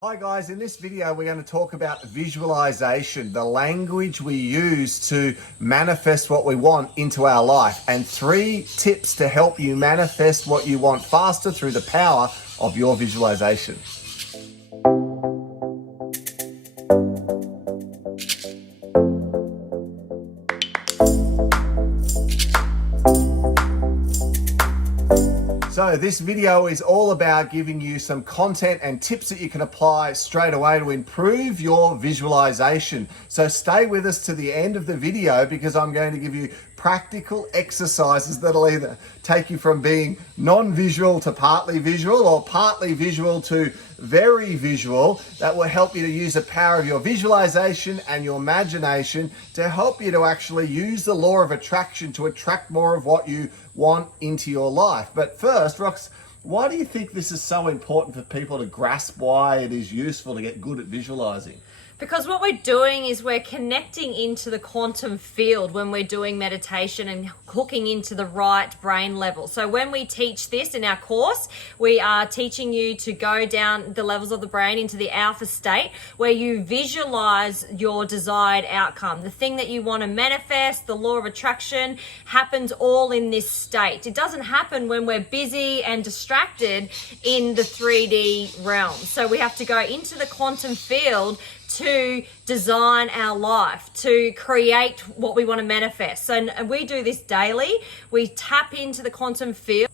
Hi guys, in this video we're going to talk about visualization, the language we use to manifest what we want into our life, and 3 tips to help you manifest what you want faster through the power of your visualization. So this video is all about giving you some content and tips that you can apply straight away to improve your visualization. So stay with us to the end of the video because I'm going to give you practical exercises that'll either take you from being non-visual to partly visual or partly visual to very visual that will help you to use the power of your visualization and your imagination to help you to actually use the law of attraction to attract more of what you want into your life. But first, Rox, why do you think this is so important for people to grasp why it is useful to get good at visualizing? Because what we're doing is we're connecting into the quantum field when we're doing meditation and hooking into the right brain level. So when we teach this in our course, we are teaching you to go down the levels of the brain into the alpha state where you visualize your desired outcome. The thing that you want to manifest, the law of attraction, happens all in this state. It doesn't happen when we're busy and distracted in the 3D realm. So we have to go into the quantum field to design our life, to create what we want to manifest. So we do this daily. We tap into the quantum field.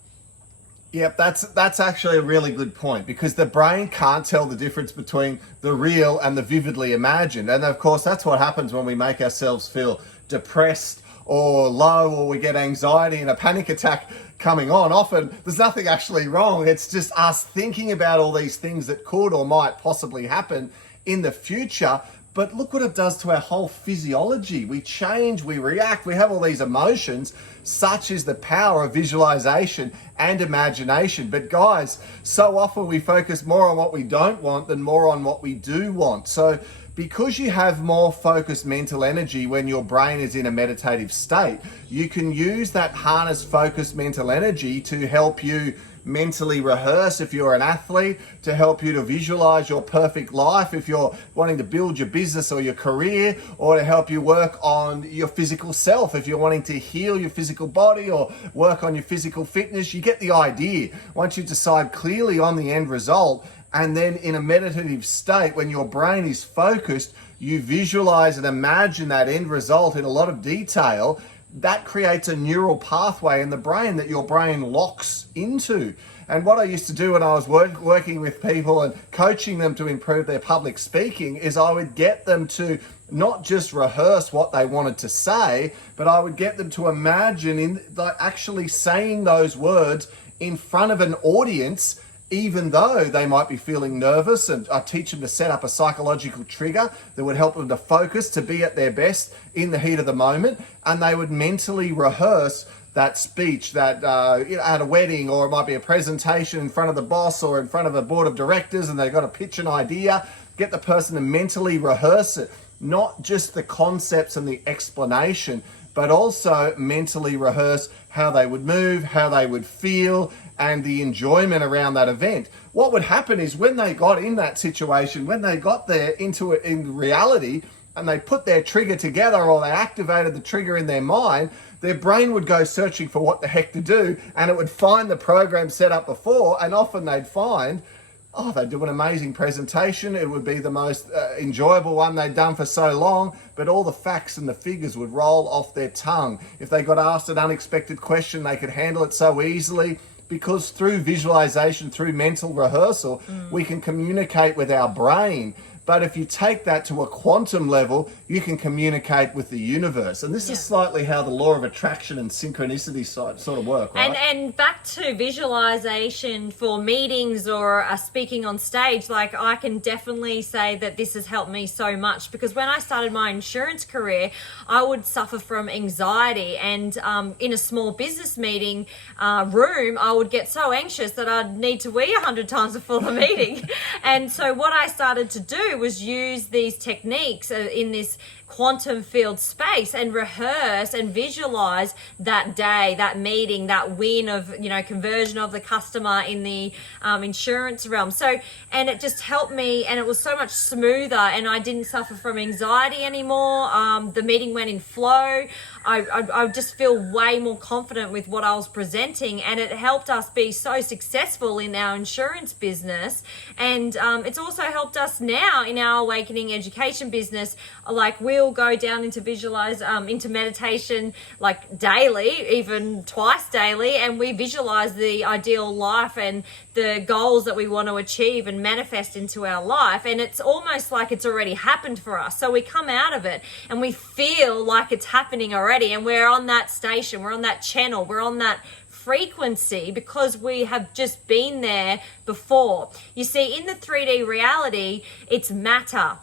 Yep, that's actually a really good point because the brain can't tell the difference between the real and the vividly imagined. And of course, that's what happens when we make ourselves feel depressed or low, or we get anxiety and a panic attack coming on. Often there's nothing actually wrong. It's just us thinking about all these things that could or might possibly happen in the future. But look what it does to our whole physiology. We change, we react, we have all these emotions. Such is the power of visualization and imagination. But guys, so often we focus more on what we don't want than more on what we do want. So because you have more focused mental energy when your brain is in a meditative state, you can use that harness focused mental energy to help you mentally rehearse if you're an athlete, to help you to visualize your perfect life if you're wanting to build your business or your career, or to help you work on your physical self if you're wanting to heal your physical body or work on your physical fitness. You get the idea. Once you decide clearly on the end result, and then in a meditative state, when your brain is focused, you visualize and imagine that end result in a lot of detail. That creates a neural pathway in the brain that your brain locks into. And what I used to do when I was working with people and coaching them to improve their public speaking is I would get them to not just rehearse what they wanted to say, but I would get them to imagine actually saying those words in front of an audience, even though they might be feeling nervous. And I teach them to set up a psychological trigger that would help them to focus, to be at their best in the heat of the moment. And they would mentally rehearse that speech that at a wedding, or it might be a presentation in front of the boss or in front of a board of directors, and they've got to pitch an idea. Get the person to mentally rehearse it, not just the concepts and the explanation, but also mentally rehearse how they would move, how they would feel, and the enjoyment around that event. What would happen is when they got in that situation, when they got there into it in reality, and they put their trigger together or they activated the trigger in their mind, their brain would go searching for what the heck to do, and it would find the program set up before, and often they'd find, they'd do an amazing presentation. It would be the most enjoyable one they'd done for so long, but all the facts and the figures would roll off their tongue. If they got asked an unexpected question, they could handle it so easily. Because through visualization, through mental rehearsal, we can communicate with our brain. But if you take that to a quantum level, you can communicate with the universe. And this is slightly how the law of attraction and synchronicity sort of work, right? And back to visualization for meetings or speaking on stage, like I can definitely say that this has helped me so much, because when I started my insurance career, I would suffer from anxiety, and in a small business meeting room, I would get so anxious that I'd need to wee 100 times before the meeting. And so what I started to do was use these techniques in this quantum field space and rehearse and visualize that day, that meeting, that win of, you know, conversion of the customer in the insurance realm. So, and it just helped me, and it was so much smoother, and I didn't suffer from anxiety anymore. The meeting went in flow. I just feel way more confident with what I was presenting, and it helped us be so successful in our insurance business. And it's also helped us now in our awakening education business. Like, we'll go down into visualize, into meditation like daily, even twice daily, and we visualize the ideal life and the goals that we want to achieve and manifest into our life. And it's almost like it's already happened for us. So we come out of it and we feel like it's happening already, and we're on that station, we're on that channel, we're on that frequency because we have just been there before. You see, in the 3D reality, it's matter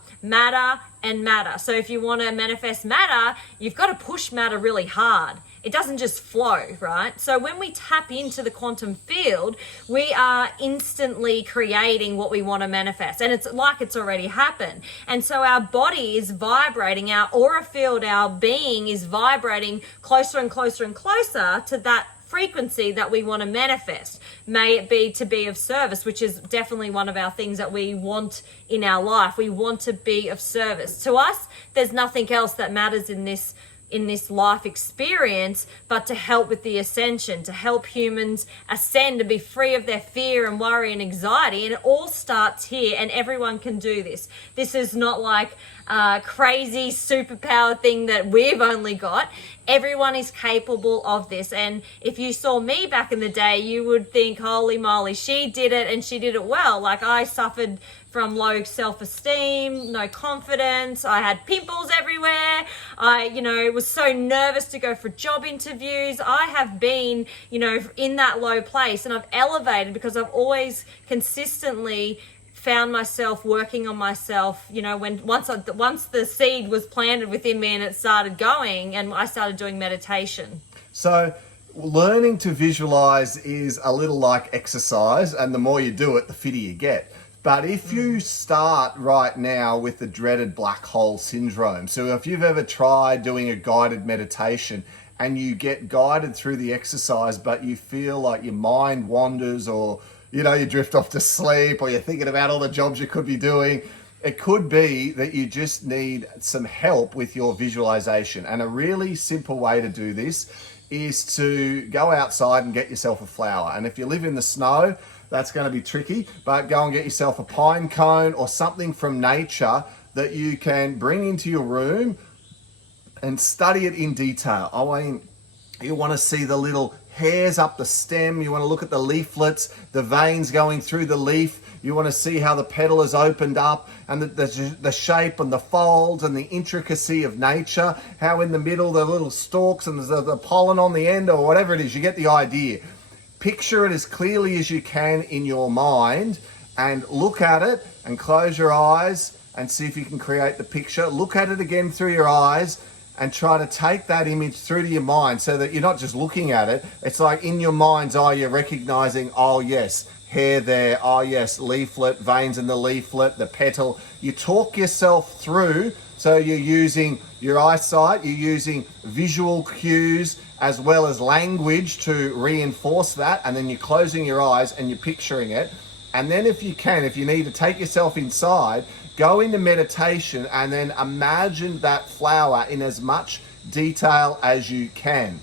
and matter. So if you want to manifest matter, you've got to push matter really hard. It doesn't just flow, right? So when we tap into the quantum field, we are instantly creating what we want to manifest. And it's like it's already happened. And so our body is vibrating, our aura field, our being is vibrating closer and closer and closer to that frequency that we want to manifest. May it be to be of service, which is definitely one of our things that we want in our life. We want to be of service. To us, there's nothing else that matters in this life experience but to help with the ascension, to help humans ascend and be free of their fear and worry and anxiety. And it all starts here, and everyone can do this. This is not like a crazy superpower thing that we've only got. Everyone is capable of this. And if you saw me back in the day, you would think, holy moly, she did it, and she did it well. Like, I suffered from low self-esteem, no confidence. I had pimples everywhere. I, was so nervous to go for job interviews. I have been, in that low place, and I've elevated because I've always consistently found myself working on myself, once the seed was planted within me and it started going, and I started doing meditation. So learning to visualize is a little like exercise, and the more you do it, the fitter you get. But if you start right now with the dreaded black hole syndrome, so if you've ever tried doing a guided meditation and you get guided through the exercise, but you feel like your mind wanders, or you drift off to sleep, or you're thinking about all the jobs you could be doing, it could be that you just need some help with your visualization. And a really simple way to do this is to go outside and get yourself a flower. And if you live in the snow, that's going to be tricky, but go and get yourself a pine cone or something from nature that you can bring into your room and study it in detail. I mean, you want to see the little hairs up the stem. You want to look at the leaflets, the veins going through the leaf. You want to see how the petal is opened up, and the shape and the folds and the intricacy of nature, how in the middle the little stalks and the pollen on the end, or whatever it is. You get the idea. Picture it as clearly as you can in your mind, and look at it and close your eyes and see if you can create the picture. Look at it again through your eyes and try to take that image through to your mind, so that you're not just looking at it. It's like in your mind's eye, you're recognizing, oh yes, hair there, oh yes, leaflet, veins in the leaflet, the petal. You talk yourself through, so you're using your eyesight, you're using visual cues as well as language to reinforce that, and then you're closing your eyes and you're picturing it. And then if you need to take yourself inside, go into meditation and then imagine that flower in as much detail as you can.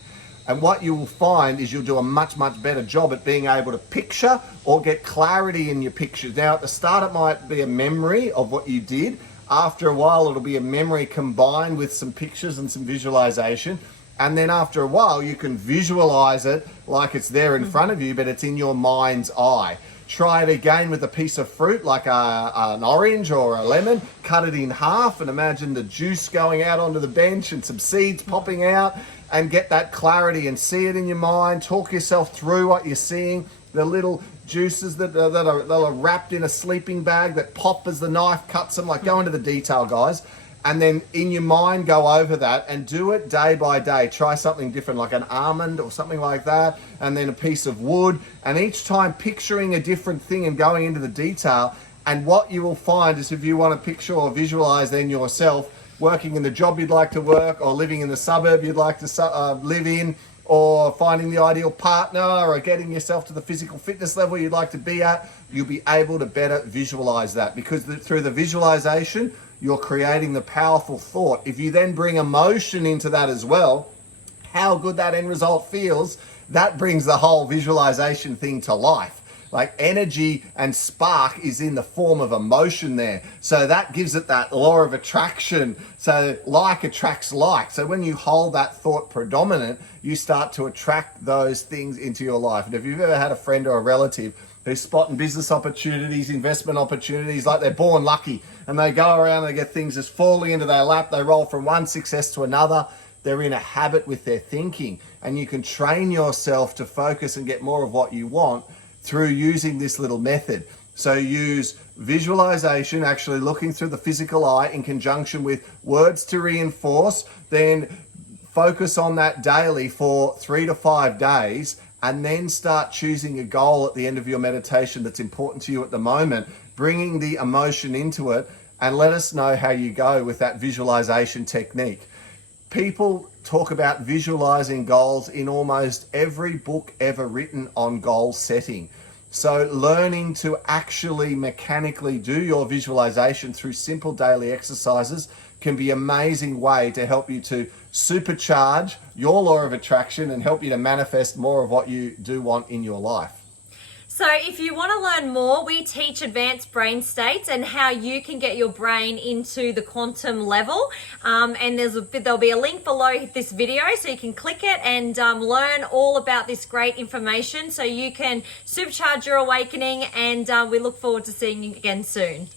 And what you will find is you'll do a much, much better job at being able to picture or get clarity in your pictures. Now, at the start, it might be a memory of what you did. After a while, it'll be a memory combined with some pictures and some visualization. And then after a while, you can visualize it like it's there in front of you, but it's in your mind's eye. Try it again with a piece of fruit, like an orange or a lemon. Cut it in half and imagine the juice going out onto the bench and some seeds popping out, and get that clarity and see it in your mind. Talk yourself through what you're seeing. The little juices that are wrapped in a sleeping bag that pop as the knife cuts them. Like, go into the detail, guys. And then in your mind, go over that and do it day by day. Try something different, like an almond or something like that, and then a piece of wood. And each time picturing a different thing and going into the detail. And what you will find is, if you want to picture or visualize then yourself working in the job you'd like to work, or living in the suburb you'd like to live in, or finding the ideal partner, or getting yourself to the physical fitness level you'd like to be at, you'll be able to better visualize that, because through the visualization, you're creating the powerful thought. If you then bring emotion into that as well, how good that end result feels, that brings the whole visualization thing to life. Like energy and spark is in the form of emotion there. So that gives it that law of attraction. So like attracts like. So when you hold that thought predominant, you start to attract those things into your life. And if you've ever had a friend or a relative who's spotting business opportunities, investment opportunities, like they're born lucky, and they go around and they get things just falling into their lap, they roll from one success to another, they're in a habit with their thinking. And you can train yourself to focus and get more of what you want through using this little method. So use visualization, actually looking through the physical eye in conjunction with words to reinforce, then focus on that daily for 3 to 5 days, and then start choosing a goal at the end of your meditation that's important to you at the moment, bringing the emotion into it, and let us know how you go with that visualization technique. People talk about visualizing goals in almost every book ever written on goal setting. So learning to actually mechanically do your visualization through simple daily exercises can be an amazing way to help you to supercharge your law of attraction and help you to manifest more of what you do want in your life. So if you want to learn more, we teach advanced brain states and how you can get your brain into the quantum level. And there'll be a link below this video so you can click it and learn all about this great information so you can supercharge your awakening. And we look forward to seeing you again soon.